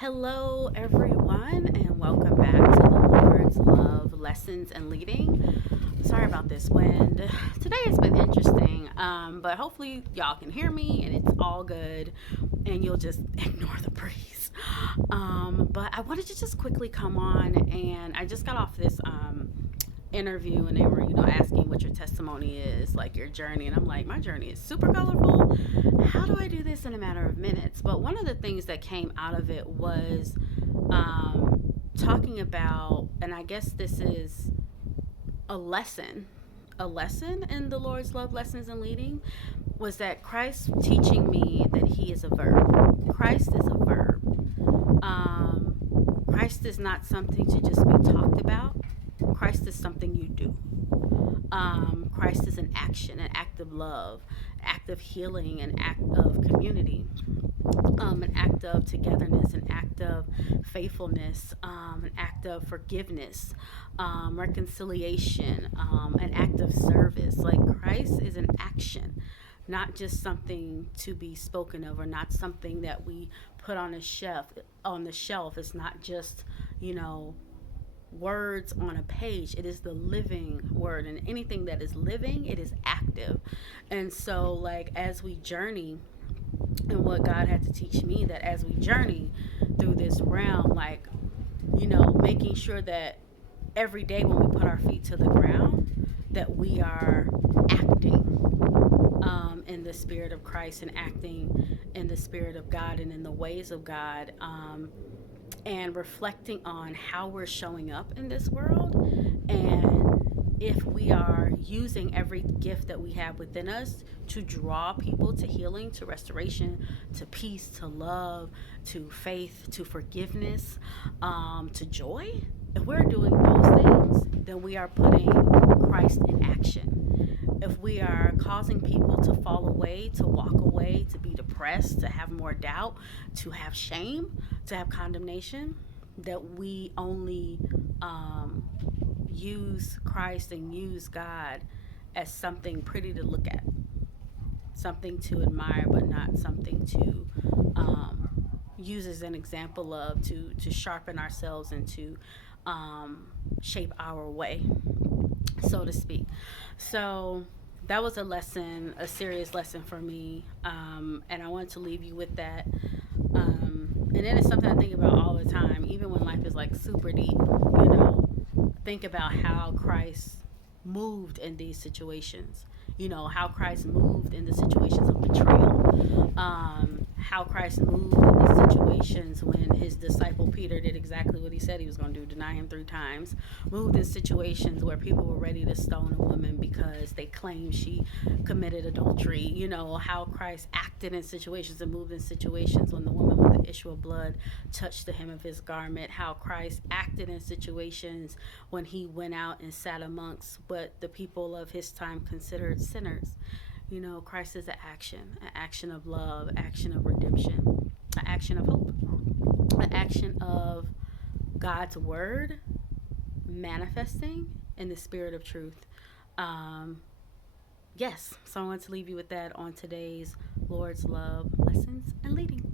Hello, everyone, and welcome back to the Lord's Love Lessons and Leading. Sorry about this wind. Today has been interesting, but hopefully, y'all can hear me and it's all good, and you'll just ignore the breeze. But I wanted to just quickly come on, and I just got off this interview, and they were asking what your testimony is, like your journey, and I'm like, my journey is super colorful. How do I do this in a matter of minutes? But one of the things that came out of it was talking about, and I guess this is a lesson in the Lord's love lessons and leading, was that Christ teaching me that he is a verb. Christ is a verb. Christ is not something to just be talked about. Christ is something you do. Christ is an action, an act of love, act of healing, an act of community, an act of togetherness, an act of faithfulness, an act of forgiveness, reconciliation, an act of service. Like Christ is an action, not just something to be spoken of, or not something that we put on a shelf. On the shelf, it's not just you know words on a page. It is the living word, and anything that is living, it is active. And so, like, as we journey, and what God had to teach me, that as we journey through this realm, like, making sure that every day when we put our feet to the ground, that we are acting in the spirit of Christ, and acting in the spirit of God and in the ways of God, and reflecting on how we're showing up in this world, and if we are using every gift that we have within us to draw people to healing, to restoration, to peace, to love, to faith, to forgiveness, to joy. If we're doing those things, then we are putting Christ in action. If we are causing people to fall away, to walk away, to be depressed, to have more doubt, to have shame, to have condemnation, that we only use Christ and use God as something pretty to look at, something to admire, but not something to use as an example of, to sharpen ourselves and to shape our way, so to speak. So that was a lesson, a serious lesson for me, and I wanted to leave you with that. And then it's something I think about all the time, even when life is like super deep. Think about how Christ moved in these situations. How Christ moved in the situations of betrayal. How Christ moved in the situations when his disciple Peter did exactly what he said he was going to do, deny him 3 times. Moved in situations where people were ready to stone a woman because they claimed she committed adultery. How Christ acted in situations and moved in situations when the woman with the issue of blood touched the hem of his garment. How Christ acted in situations when he went out and sat amongst what the people of his time considered sinners. Christ is an action of love, action of redemption, an action of hope, an action of God's word manifesting in the spirit of truth. Yes, so I want to leave you with that on today's Lord's Love Lessons and Leading.